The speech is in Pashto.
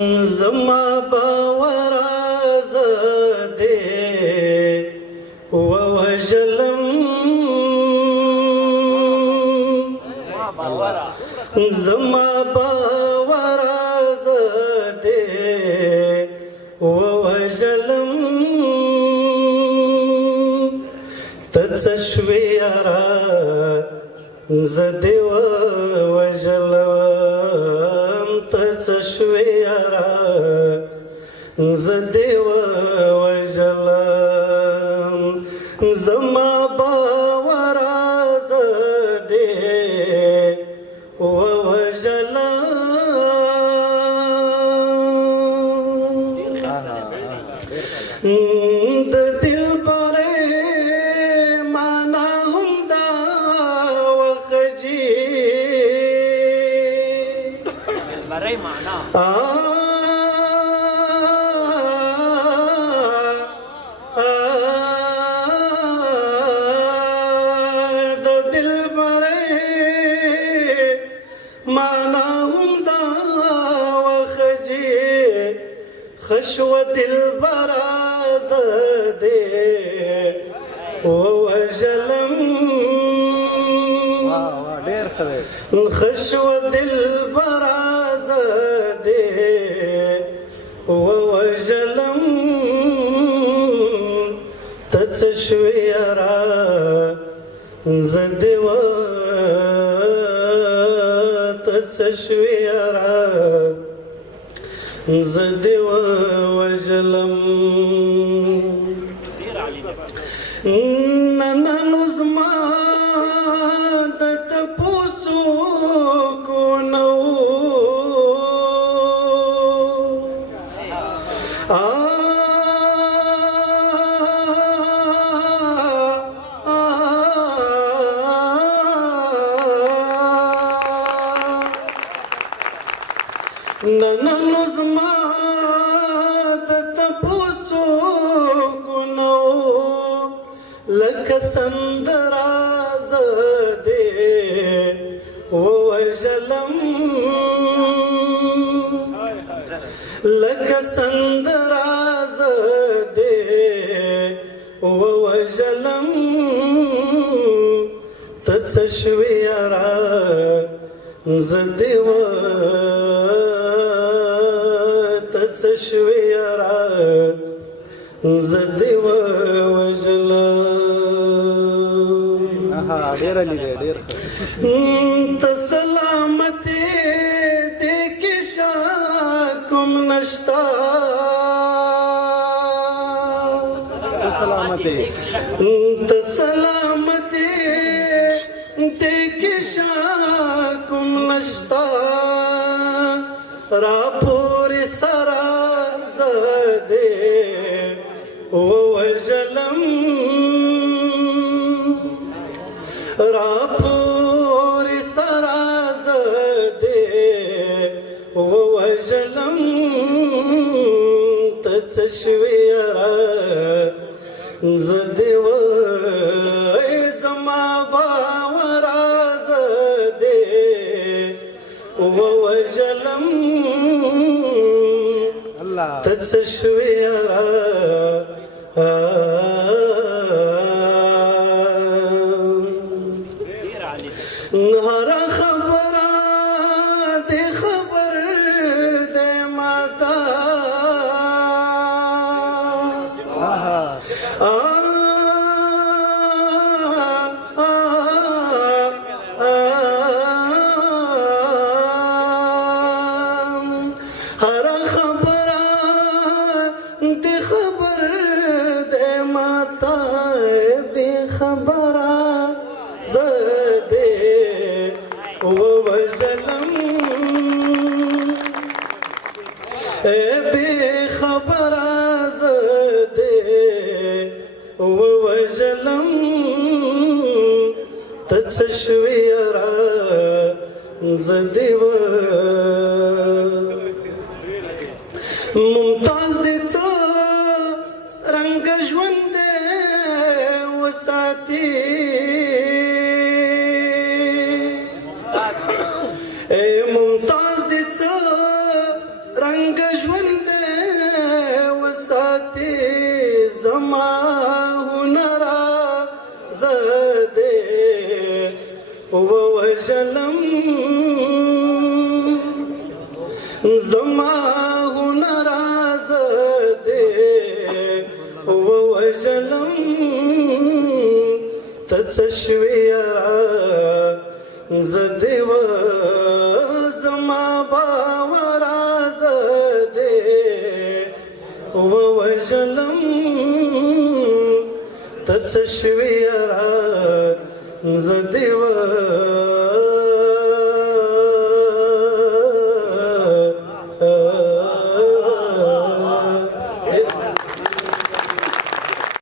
زما باور زده ووجلم زما باور زده ووجلم تتشوي يرى زده ووجلم تتشوي يرى زده ووجلم زما باور زده د دل بره معنا هم دا وخجی بره معنا د دل بره معنا هم دا وخجی خشو دل برا ووجلم خشو دل براز دے ووجلم تتشوی را زدے و تتشوی را زدے ووجلم نننو زما د تپوسو کو نو نننو زما د تپوسو کو نو لکه سندراز دې ووجلم لکه سندراز دې ووجلم تتشوي را زدې و تتشوي را زدې ووجلم ډیر لیدې ډیر ته سلامتی دې کې شاکم نشتا سلامتی ته سلامتی دې کې شاکم نشتا را پورې سرا زدې ووجلم راپور سراز دے ووجلم تتشوی را زدے و زما باور زدے ووجلم تتشوی را نهارا خبره دې خبر دې ماتا هر خبره دې خبر دې ماتا بے خبره ووجلم بے خبر زدے ووجلم تتشوی را زدے و ممتاز دے څه رنگ ژوند وساتي ممتاز دې څه رنگ ژوند وساتي زما هنرا زده ووجلم زما هنرا زده ووجلم تسشويرا زده وزما باورا زده ووجلم تسشويرا زده